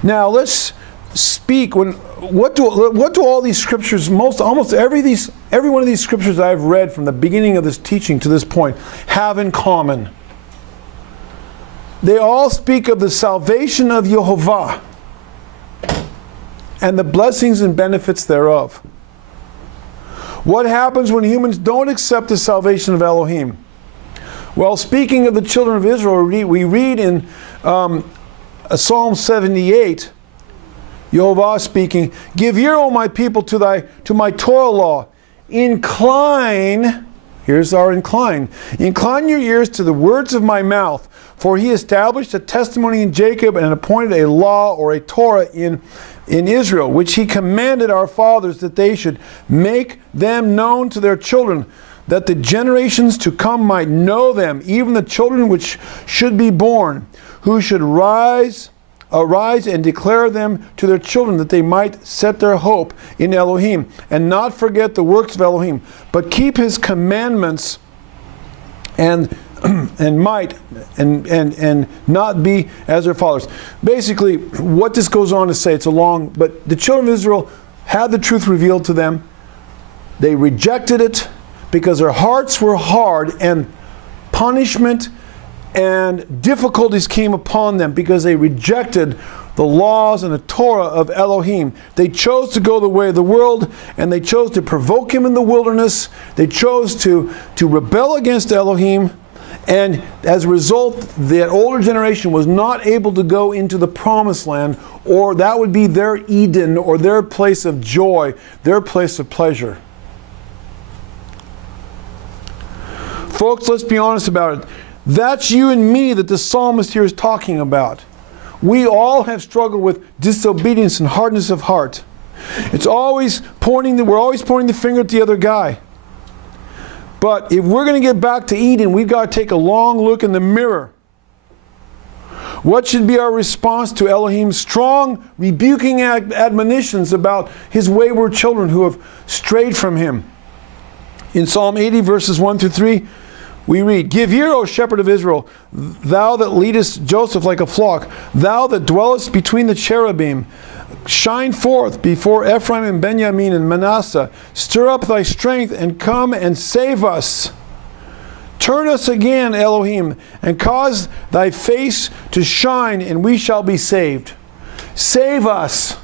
Now let's speak. What do all these scriptures, almost every one of these scriptures I've read from the beginning of this teaching to this point, have in common? They all speak of the salvation of Yehovah and the blessings and benefits thereof. What happens when humans don't accept the salvation of Elohim? Well, speaking of the children of Israel, we read in Psalm 78, Yehovah speaking, give ear, O my people, to my Torah law. Incline, here's our incline your ears to the words of my mouth, for he established a testimony in Jacob and appointed a law, or a Torah, in Israel, which he commanded our fathers, that they should make them known to their children, that the generations to come might know them, even the children which should be born, who should arise and declare them to their children, that they might set their hope in Elohim, and not forget the works of Elohim, but keep his commandments, and might and not be as their fathers. Basically, what this goes on to say, it's a long, but the children of Israel had the truth revealed to them. They rejected it because their hearts were hard, and punishment and difficulties came upon them because they rejected the laws and the Torah of Elohim. They chose to go the way of the world, and they chose to provoke him in the wilderness. They chose to rebel against Elohim, and as a result, the older generation was not able to go into the promised land, or that would be their Eden, or their place of joy, their place of pleasure. Folks, let's be honest about it. That's you and me that the psalmist here is talking about. We all have struggled with disobedience and hardness of heart. We're always pointing the finger at the other guy. But if we're going to get back to Eden, we've got to take a long look in the mirror. What should be our response to Elohim's strong, rebuking admonitions about his wayward children who have strayed from him? In Psalm 80, verses 1-3, we read, give ear, O shepherd of Israel, thou that leadest Joseph like a flock, thou that dwellest between the cherubim, Shine forth before Ephraim and Benjamin and Manasseh. Stir up thy strength and come and save us. Turn us again, Elohim, and cause thy face to shine, and we shall be saved. Save us.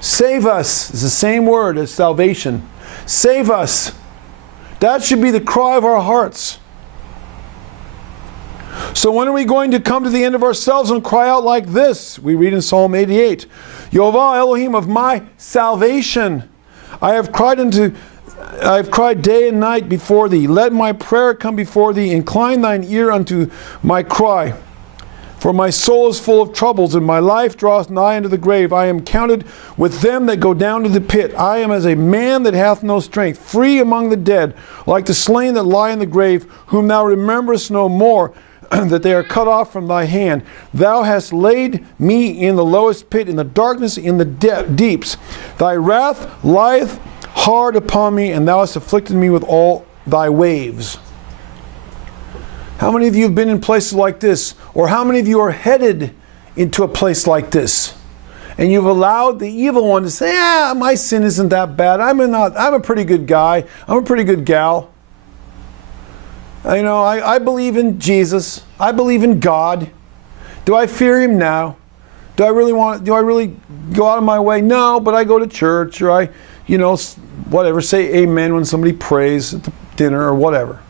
Save us is the same word as salvation. Save us. That should be the cry of our hearts. So when are we going to come to the end of ourselves and cry out like this? We read in Psalm 88, Yehovah Elohim of my salvation, I have cried day and night before thee. Let my prayer come before thee. Incline thine ear unto my cry. For my soul is full of troubles, and my life draweth nigh unto the grave. I am counted with them that go down to the pit. I am as a man that hath no strength, free among the dead, like the slain that lie in the grave, whom thou rememberest no more, that they are cut off from thy hand. Thou hast laid me in the lowest pit, in the darkness, in the deeps. Thy wrath lieth hard upon me, and thou hast afflicted me with all thy waves. How many of you have been in places like this? Or how many of you are headed into a place like this? And you've allowed the evil one to say, my sin isn't that bad. I'm a pretty good guy. I'm a pretty good gal. You know, I believe in Jesus. I believe in God. Do I fear him now? Do I really go out of my way? No, but I go to church, or I, whatever, say amen when somebody prays at the dinner or whatever.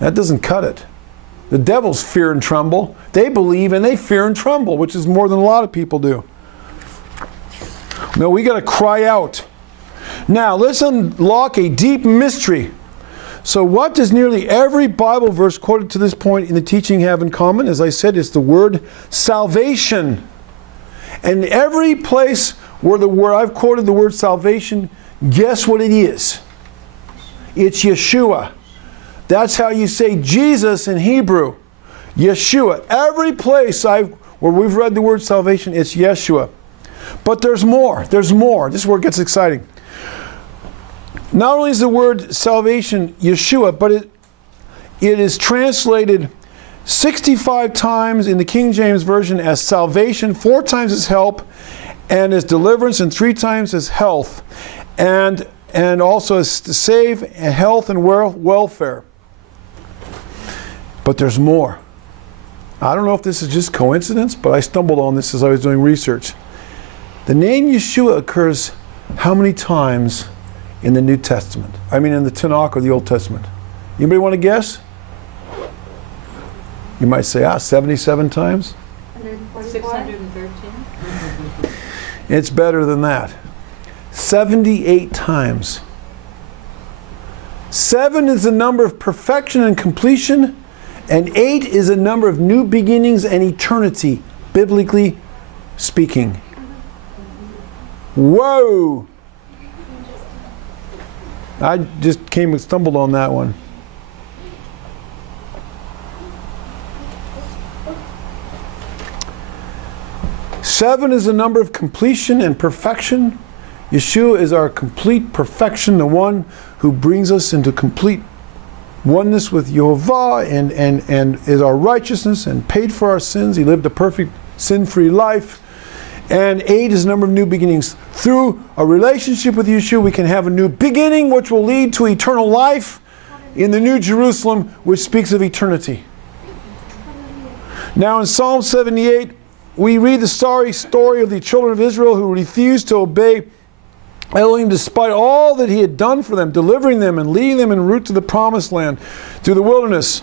That doesn't cut it. The devils fear and tremble. They believe and they fear and tremble, which is more than a lot of people do. No, we got to cry out. Now, let's unlock a deep mystery. So what does nearly every Bible verse quoted to this point in the teaching have in common? As I said, it's the word salvation. And every place where I've quoted the word salvation, guess what it is? It's Yeshua. That's how you say Jesus in Hebrew. Yeshua. Every place where we've read the word salvation, it's Yeshua. But there's more. There's more. This is where it gets exciting. Not only is the word salvation Yeshua, but it is translated 65 times in the King James Version as salvation, 4 times as help, and as deliverance, and 3 times as health, and also as to save, and health, and welfare. But there's more. I don't know if this is just coincidence, but I stumbled on this as I was doing research. The name Yeshua occurs how many times in the New Testament? I mean in the Tanakh or the Old Testament. Anybody want to guess? You might say, 77 times? 613. It's better than that. 78 times. 7 is the number of perfection and completion, and 8 is a number of new beginnings and eternity, biblically speaking. Whoa! I just stumbled on that one. Seven is the number of completion and perfection. Yeshua is our complete perfection, the one who brings us into complete oneness with Yehovah and is our righteousness and paid for our sins. He lived a perfect sin-free life. And 8 is the number of new beginnings. Through a relationship with Yeshua, we can have a new beginning, which will lead to eternal life in the New Jerusalem, which speaks of eternity. Now in Psalm 78, we read the sorry story of the children of Israel who refused to obey Elohim despite all that he had done for them, delivering them and leading them en route to the promised land, through the wilderness.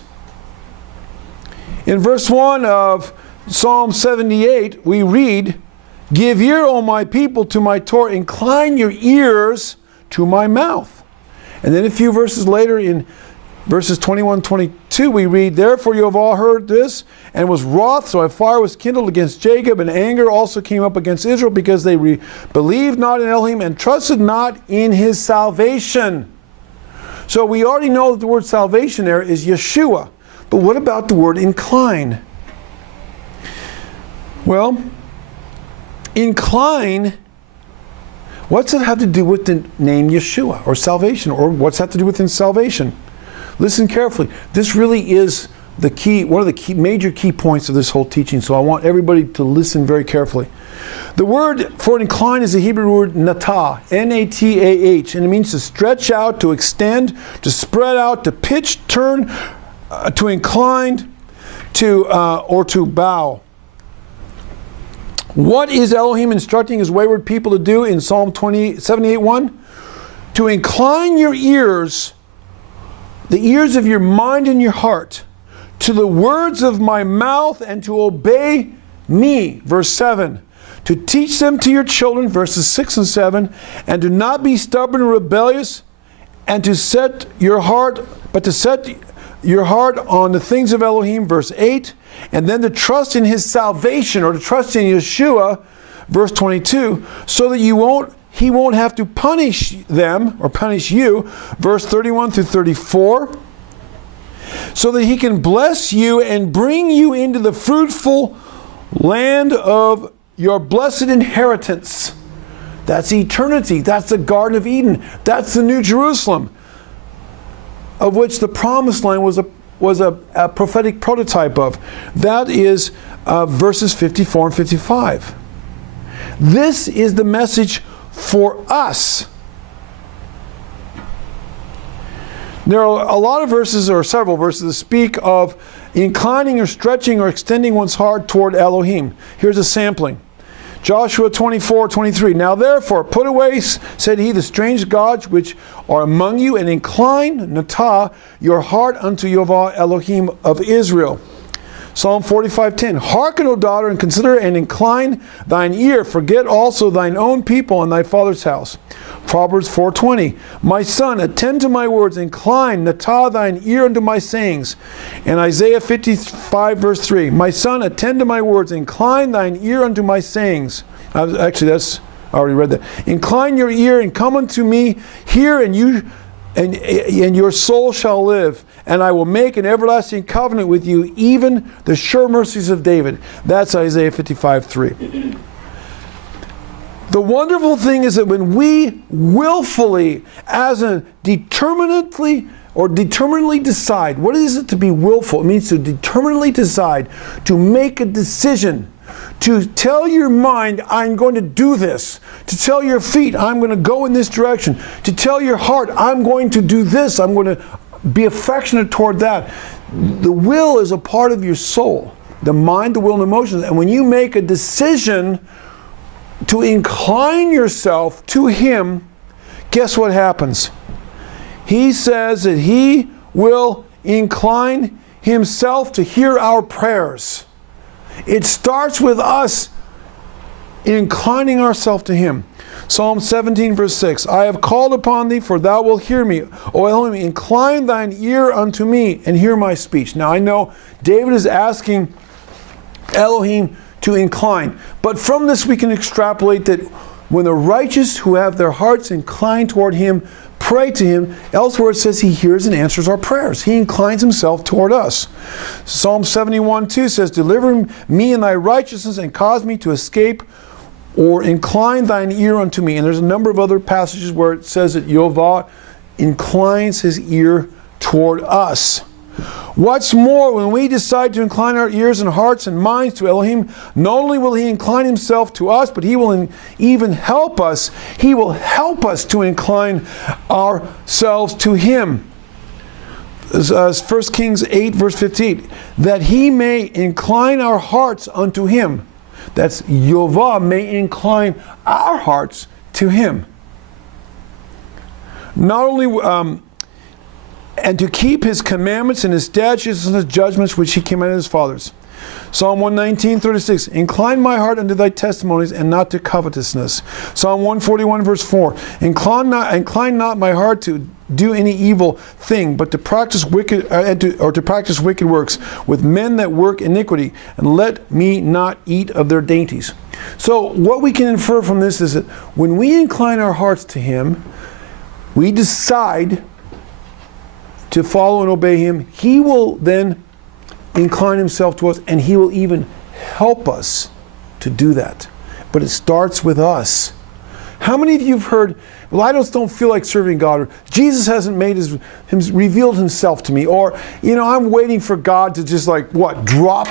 In verse 1 of Psalm 78, we read, "Give ear, O my people, to my Torah. Incline your ears to my mouth." And then a few verses later in verses 21 22, we read, "Therefore you have all heard this, and was wroth, so a fire was kindled against Jacob, and anger also came up against Israel, because they believed not in Elohim, and trusted not in his salvation." So we already know that the word salvation there is Yeshua. But what about the word incline? Well, incline, what's it have to do with the name Yeshua or salvation? Or what's that to do with salvation? Listen carefully. This really is one of the major key points of this whole teaching. So I want everybody to listen very carefully. The word for incline is the Hebrew word natah, N-A-T-A-H, and it means to stretch out, to extend, to spread out, to pitch, turn, to incline, or to bow. What is Elohim instructing his wayward people to do in Psalm 78:1? To incline your ears, the ears of your mind and your heart, to the words of my mouth, and to obey me, verse 7. To teach them to your children, verses 6 and 7, and to not be stubborn and rebellious, and to set your heart on the things of Elohim, verse 8, and then to trust in his salvation, or to trust in Yeshua, verse 22, so that he won't have to punish them, or punish you, verse 31 through 34, so that he can bless you and bring you into the fruitful land of your blessed inheritance. That's eternity. That's the Garden of Eden. That's the New Jerusalem, of which the Promised Land was a prophetic prototype of. That is verses 54 and 55. This is the message for us. There are a lot of verses, or several verses, that speak of inclining or stretching or extending one's heart toward Elohim. Here's a sampling. Joshua 24:23. Now therefore, put away, said he, the strange gods which are among you, and incline, natah, your heart unto Yehovah Elohim of Israel. Psalm 45:10. Hearken, O daughter, and consider and incline thine ear. Forget also thine own people and thy father's house. Proverbs 4:20. My son, attend to my words, incline, natah, thine ear unto my sayings. And Isaiah 55 verse 3. My son, attend to my words, incline thine ear unto my sayings. Actually, I already read that. Incline your ear and come unto me, hear, and your soul shall live. And I will make an everlasting covenant with you, even the sure mercies of David. That's Isaiah 55:3. The wonderful thing is that when we willfully, determinately decide, what is it to be willful? It means to determinately decide, to make a decision, to tell your mind, I'm going to do this, to tell your feet, I'm going to go in this direction, to tell your heart, I'm going to do this, I'm going to be affectionate toward that. The will is a part of your soul, the mind, the will, and emotions. And when you make a decision to incline yourself to him, guess what happens? He says that he will incline himself to hear our prayers. It starts with us inclining ourselves to him. Psalm 17 verse 6. I have called upon thee, for thou wilt hear me. O Elohim, incline thine ear unto me, and hear my speech. Now I know David is asking Elohim to incline. But from this we can extrapolate that when the righteous who have their hearts inclined toward him pray to him, elsewhere it says he hears and answers our prayers. He inclines himself toward us. Psalm 71:2 says, deliver me in thy righteousness and cause me to escape, or incline thine ear unto me. And there's a number of other passages where it says that Yehovah inclines his ear toward us. What's more, when we decide to incline our ears and hearts and minds to Elohim, not only will he incline himself to us, but he will even help us. He will help us to incline ourselves to him. As 1 Kings 8 verse 15, that he may incline our hearts unto him. That's Yehovah may incline our hearts to him. Not only and to keep his commandments and his statutes and his judgments which he commanded his fathers. Psalm 119:36. Incline my heart unto thy testimonies, and not to covetousness. Psalm 141 verse 4. Incline not my heart to do any evil thing, but to practice wicked works with men that work iniquity, and let me not eat of their dainties. So what we can infer from this is that when we incline our hearts to him, we decide to follow and obey him, he will then incline himself to us, and he will even help us to do that. But it starts with us How many of you have heard, well, I just don't feel like serving God, or Jesus hasn't revealed himself to me, or, I'm waiting for God to just drop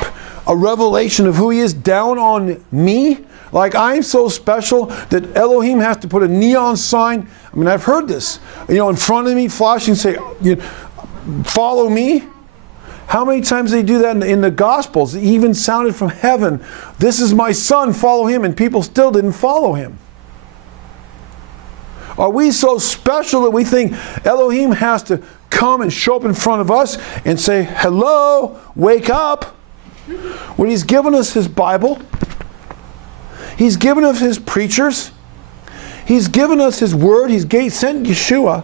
a revelation of who he is down on me? Like I'm so special that Elohim has to put a neon sign. I mean, I've heard this, in front of me, flashing, say, follow me. How many times they do that in the Gospels? It even sounded from heaven, this is my son, follow him, and people still didn't follow him. Are we so special that we think Elohim has to come and show up in front of us and say, hello, wake up? When he's given us his Bible, he's given us his preachers, he's given us his word, he's sent Yeshua,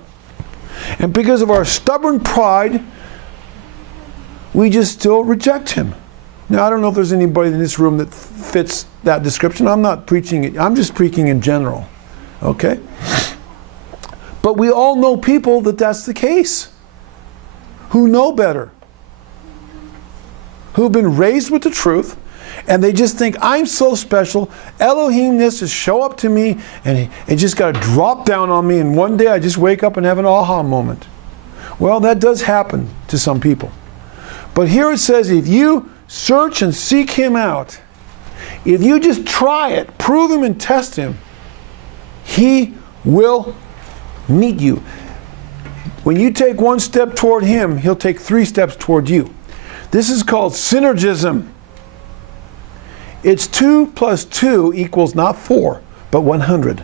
and because of our stubborn pride, we just still reject him. Now, I don't know if there's anybody in this room that fits that description. I'm not preaching it. I'm just preaching in general. Okay? But we all know people that's the case. Who know better. Who've been raised with the truth. And they just think, I'm so special. Elohim this to show up to me. And it just got to drop down on me. And one day I just wake up and have an aha moment. Well, that does happen to some people. But here it says, if you search and seek him out, if you just try it, prove him and test him, he will meet you. When you take one step toward him, he'll take 3 steps toward you. This is called synergism. It's 2 plus 2 equals not 4, but 100.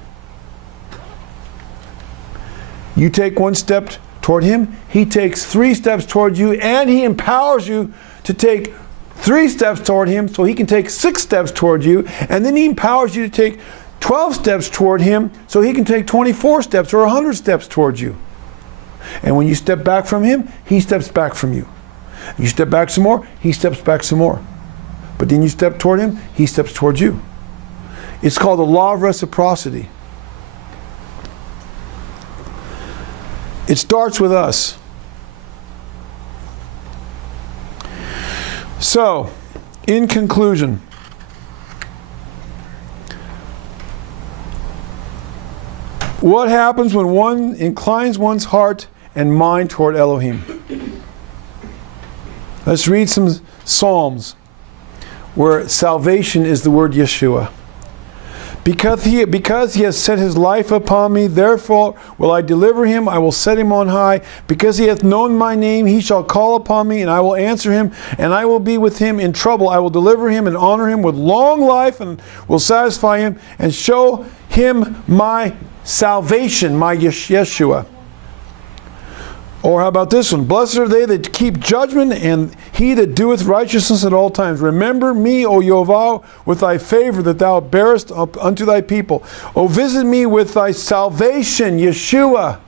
You take one step toward him, he takes 3 steps toward you, and he empowers you to take 3 steps toward him so he can take 6 steps toward you, and then he empowers you to take 12 steps toward him so he can take 24 steps or 100 steps toward you. And when you step back from him, he steps back from you. You step back some more, he steps back some more. But then you step toward him, he steps toward you. It's called the law of reciprocity. It starts with us. So, in conclusion, what happens when one inclines one's heart and mind toward Elohim? Let's read some Psalms where salvation is the word Yeshua. Because he has set his life upon me, therefore will I deliver him, I will set him on high. Because he hath known my name, he shall call upon me, and I will answer him, and I will be with him in trouble. I will deliver him and honor him with long life, and will satisfy him, and show him my salvation, my Yeshua. Or how about this one? Blessed are they that keep judgment, and he that doeth righteousness at all times. Remember me, O Yehovah, with thy favor that thou bearest up unto thy people. O visit me with thy salvation, Yeshua,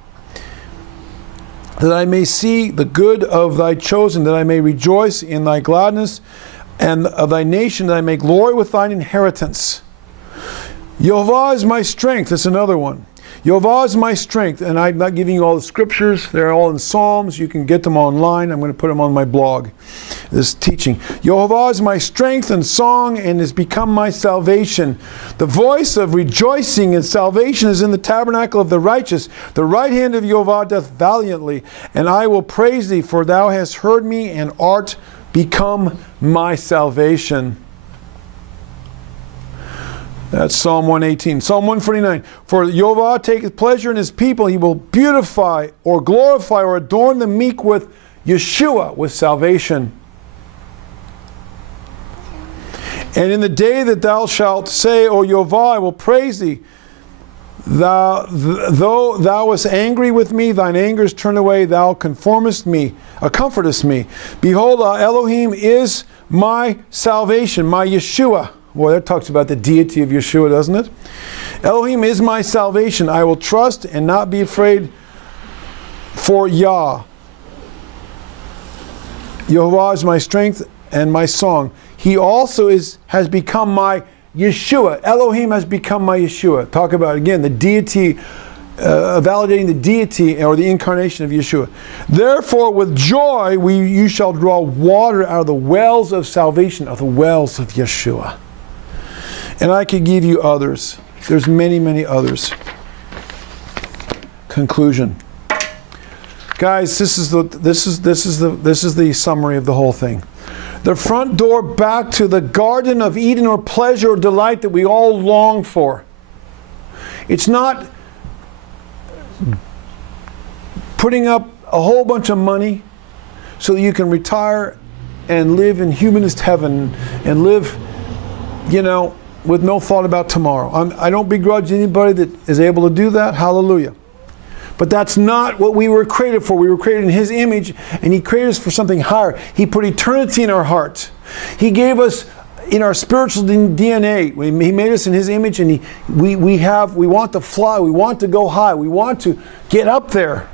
that I may see the good of thy chosen, that I may rejoice in thy gladness, and of thy nation, that I may glory with thine inheritance. Yehovah is my strength. That's another one. Yehovah is my strength, and I'm not giving you all the scriptures. They're all in Psalms. You can get them online. I'm going to put them on my blog, this teaching. Yehovah is my strength and song, and has become my salvation. The voice of rejoicing and salvation is in the tabernacle of the righteous. The right hand of Yehovah doth valiantly, and I will praise thee, for thou hast heard me, and art become my salvation. That's Psalm 118. Psalm 149. For Yehovah taketh pleasure in his people. He will beautify or glorify or adorn the meek with Yeshua, with salvation. And in the day that thou shalt say, O Yehovah, I will praise thee. Though thou wast angry with me, thine anger is turned away. Thou comfortest me. Behold, Elohim is my salvation, my Yeshua. Boy, that talks about the deity of Yeshua, doesn't it? Elohim is my salvation. I will trust and not be afraid for Yah. Yehovah is my strength and my song. He also has become my Yeshua. Elohim has become my Yeshua. Talk about, again, the deity, validating the deity or the incarnation of Yeshua. Therefore, with joy, you shall draw water out of the wells of salvation, of the wells of Yeshua. And I could give you others. There's many, many others. Conclusion. Guys, this is the summary of the whole thing. The front door back to the Garden of Eden, or pleasure or delight that we all long for. It's not putting up a whole bunch of money so that you can retire and live in humanist heaven and live, you know, with no thought about tomorrow. I don't begrudge anybody that is able to do that. Hallelujah. But that's not what we were created for. We were created in His image, and He created us for something higher. He put eternity in our heart. He gave us in our spiritual DNA. He made us in His image, and we want to fly. We want to go high. We want to get up there.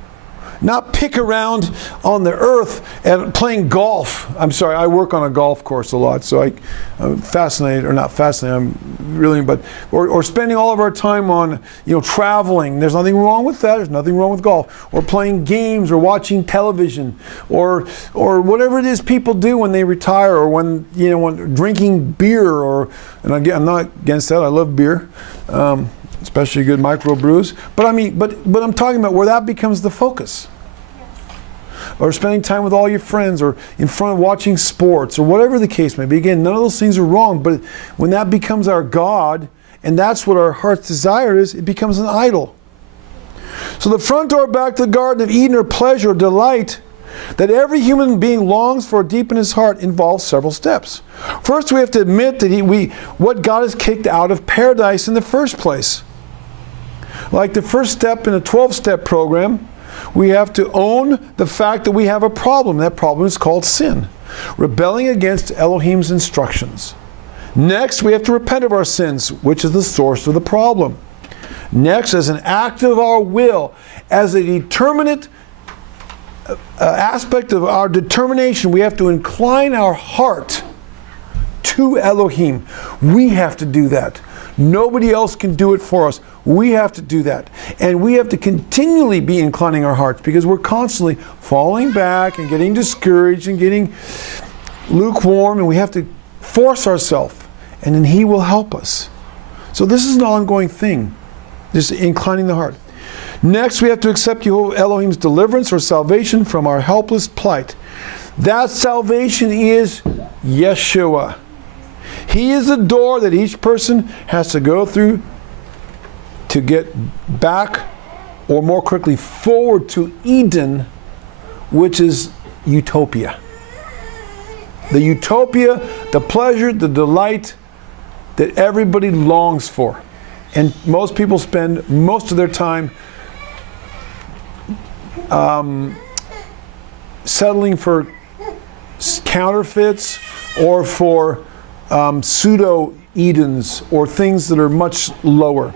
Not pick around on the earth and playing golf. I'm sorry, I work on a golf course a lot, so I'm fascinated, or not fascinated, I'm really, but, or spending all of our time on, you know, traveling. There's nothing wrong with that. There's nothing wrong with golf. Or playing games, or watching television, or whatever it is people do when they retire, or when, you know, when drinking beer, or, and again, I'm not against that. I love beer. Especially good microbrews. But I mean, but I'm talking about where that becomes the focus. Yes. Or spending time with all your friends, or in front of watching sports, or whatever the case may be. Again, none of those things are wrong, but when that becomes our God, and that's what our heart's desire is, it becomes an idol. So the front door back to the Garden of Eden, or pleasure, or delight, that every human being longs for deep in his heart, involves several steps. First, we have to admit that what God has kicked out of paradise in the first place. Like the first step in a 12-step program, we have to own the fact that we have a problem. That problem is called sin, rebelling against Elohim's instructions. Next, we have to repent of our sins, which is the source of the problem. Next, as an act of our will, as a determinate aspect of our determination, we have to incline our heart to Elohim. We have to do that. Nobody else can do it for us. We have to do that. And we have to continually be inclining our hearts, because we're constantly falling back and getting discouraged and getting lukewarm, and we have to force ourselves, and then He will help us. So this is an ongoing thing, just inclining the heart. Next, we have to accept Jehovah Elohim's deliverance, or salvation, from our helpless plight. That salvation is Yeshua. He is the door that each person has to go through to get back, or more quickly, forward to Eden, which is Utopia. The Utopia, the pleasure, the delight that everybody longs for. And most people spend most of their time settling for counterfeits, or for pseudo Edens, or things that are much lower.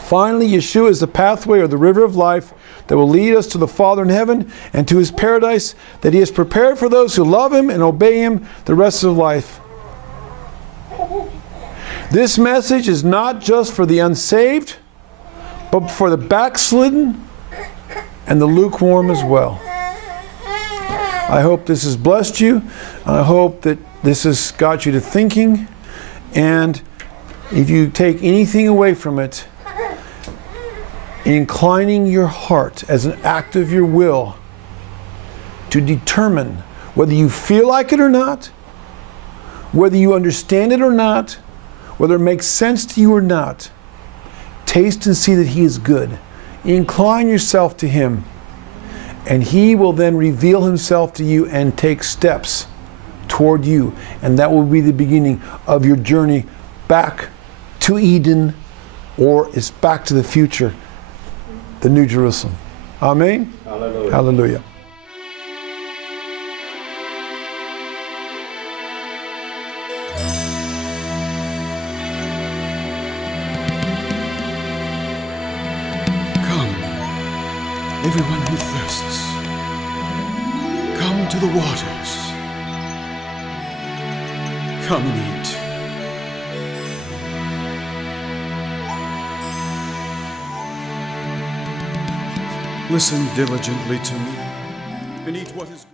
Finally, Yeshua is the pathway, or the river of life, that will lead us to the Father in heaven and to His paradise that He has prepared for those who love Him and obey Him the rest of life. This message is not just for the unsaved, but for the backslidden and the lukewarm as well. I hope this has blessed you. I hope that this has got you to thinking. And if you take anything away from it, inclining your heart as an act of your will to determine whether you feel like it or not, whether you understand it or not, whether it makes sense to you or not, taste and see that He is good. Incline yourself to Him, and He will then reveal Himself to you and take steps toward you. And that will be the beginning of your journey back to Eden, or it's back to the future, the New Jerusalem. Amen? Hallelujah. Hallelujah. Come, everyone who thirsts, come to the waters. Come and eat. Listen diligently to me, and eat what is good.